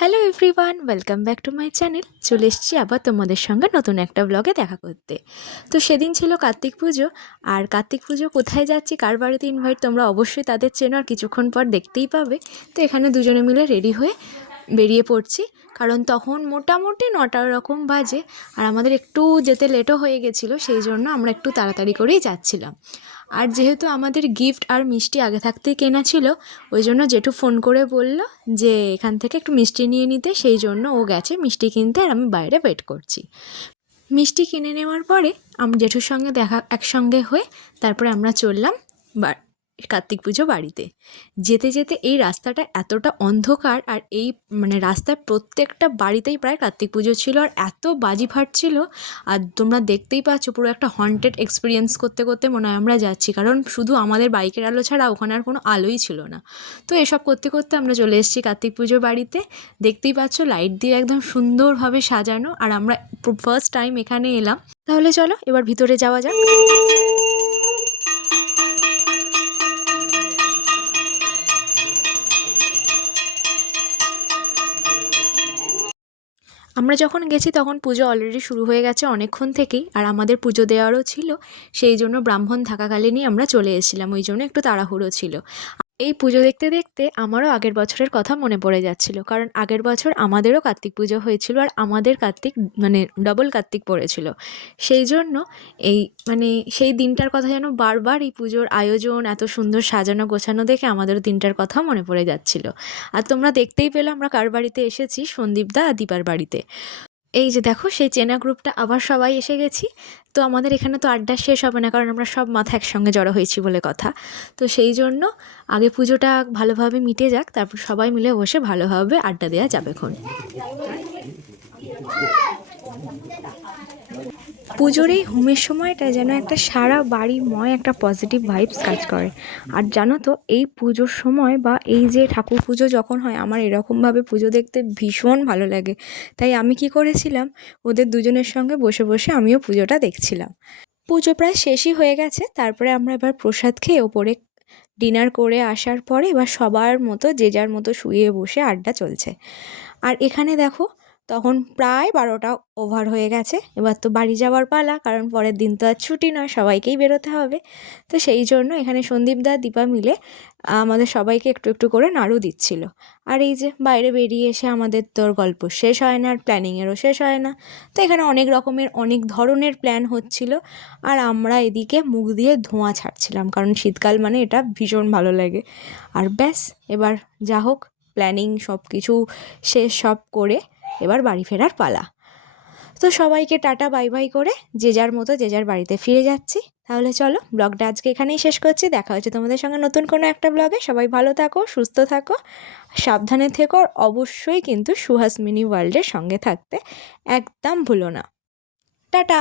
Hello everyone welcome back to my channel চলে এসেছি আবার তোমাদের সঙ্গে নতুন একটা ব্লগে দেখা করতে। তো সেদিন ছিল কার্তিক পুজো, আর কার্তিক পুজো কোথায় যাচ্ছি, কার বাড়িতে ইনভাইট তোমরা অবশ্যই তাদের চেনো, আর কিছুক্ষণ পর দেখতেই পাবে। তো এখানে দুজনে মিলে রেডি হয়ে বেরিয়ে পড়ছি, কারণ তখন মোটামুটি নটার রকম বাজে, আর আমাদের একটু যেতে লেটও হয়ে গেছিল, সেই জন্য আমরা একটু তাড়াতাড়ি করেই যাচ্ছিলাম। আর যেহেতু আমাদের গিফট আর মিষ্টি আগে থাকতেই কেনা ছিল, ওই জন্য জেঠু ফোন করে বলল যে এখান থেকে একটু মিষ্টি নিয়ে নিতে, সেই জন্য ও গেছে মিষ্টি কিনতে আর আমি বাইরে ওয়েট করছি। মিষ্টি কিনে নেওয়ার পরে, আমি জেঠুর সঙ্গে দেখা, একসঙ্গে হয়ে তারপরে আমরা চললাম কার্তিক পুজো বাড়িতে। যেতে যেতে এই রাস্তাটা এতটা অন্ধকার আর এই মানে রাস্তার প্রত্যেকটা বাড়িতেই প্রায় কার্তিক পুজো ছিল আর এত বাজি ফাটছিল আর তোমরা দেখতেই পাচ্ছ পুরো একটা হন্টেড এক্সপিরিয়েন্স করতে করতে মনে হয় আমরা যাচ্ছি। কারণ শুধু আমাদের বাইকের আলো ছাড়া ওখানে আর কোনো আলোই ছিল না। তো এসব করতে করতে আমরা চলে এসেছি কার্তিক পুজো বাড়িতে। দেখতেই পাচ্ছ লাইট দিয়ে একদম সুন্দরভাবে সাজানো আর আমরা ফার্স্ট টাইম এখানে এলাম। তাহলে চলো এবার ভিতরে যাওয়া যাক। আমরা যখন গেছি তখন পুজো অলরেডি শুরু হয়ে গেছে অনেকক্ষণ থেকেই, আর আমাদের পুজো দেওয়ারও ছিল। সেই জন্য ব্রাহ্মণ থাকাকালীনই আমরা চলে এসেছিলাম, ওই জন্য একটু তাড়াহুড়ো ছিল। এই পুজো দেখতে দেখতে আমারও আগের বছরের কথা মনে পড়ে যাচ্ছিল। কারণ আগের বছর আমাদেরও কার্তিক পুজো হয়েছিল আর আমাদের কার্তিক মানে ডবল কার্তিক পড়েছিল। সেই জন্য এই মানে সেই দিনটার কথা যেন বারবার এই পুজোর আয়োজন, এত সুন্দর সাজানো গোছানো দেখে আমাদেরও দিনটার কথা মনে পড়ে যাচ্ছিল। আর তোমরা দেখতেই পেলে আমরা কার বাড়িতে এসেছি সন্দীপদা আর দীপার বাড়িতে। এই যে দেখো, সেই চেনা গ্রুপটা আবার সবাই এসে গেছি। তো আমাদের এখানে তো আড্ডা শেষ হবে না, কারণ আমরা সব মাথা একসঙ্গে জড়ো হয়েছি বলে কথা। তো সেই জন্য আগে পুজোটা ভালোভাবে মিটে যাক, তারপর সবাই মিলে বসে ভালোভাবে আড্ডা দেওয়া যাবে খন পুজোর এই হোমের সময়টা যেন একটা সারা বাড়িময় একটা পজিটিভ ভাইবস কাজ করে। আর জানো তো, এই পুজোর সময় বা এই যে ঠাকুর পুজো যখন হয়, আমার এরকমভাবে পুজো দেখতে ভীষণ ভালো লাগে। তাই আমি কি করেছিলাম, ওদের দুজনের সঙ্গে বসে বসে আমিও পুজোটা দেখছিলাম। পুজো প্রায় শেষই হয়ে গেছে, তারপরে আমরা এবার প্রসাদ খেয়ে ওপরে ডিনার করে আসার পরে এবার সবার মতো যে যার মতো শুয়ে বসে আড্ডা চলছে। আর এখানে দেখো তখন প্রায় বারোটা ওভার হয়ে গেছে। এবার তো বাড়ি যাওয়ার পালা, কারণ পরের দিন তো আর ছুটি নয়, সবাইকেই বেরোতে হবে। তো সেই জন্য এখানে সন্দীপদা দীপা মিলে আমাদের সবাইকে একটু একটু করে নাড়ু দিচ্ছিল। আর এই যে বাইরে বেরিয়ে এসে আমাদের তোর গল্প শেষ হয় না, আর প্ল্যানিংয়েরও শেষ হয় না। তো এখানে অনেক রকমের, অনেক ধরনের প্ল্যান হচ্ছিল। আর আমরা এদিকে মুখ দিয়ে ধোঁয়া ছাড়ছিলাম, কারণ শীতকাল মানে এটা ভীষণ ভালো লাগে। আর ব্যাস, এবার যা হোক প্ল্যানিং সব কিছু শেষ সব করে এবার বাড়ি ফেরার পালা। তো সবাইকে টাটা, বাই বাই করে যে যার মতো যে যার বাড়িতে ফিরে যাচ্ছি। তাহলে চলো ব্লগটা আজকে এখানেই শেষ করছি। দেখা হচ্ছে তোমাদের সঙ্গে নতুন কোনো একটা ব্লগে। সবাই ভালো থাকো, সুস্থ থাকো, সাবধানে থেকো অবশ্যই কিন্তু সুহাস মিনি ওয়ার্ল্ডের সঙ্গে থাকতে একদম ভুলো না। টাটা!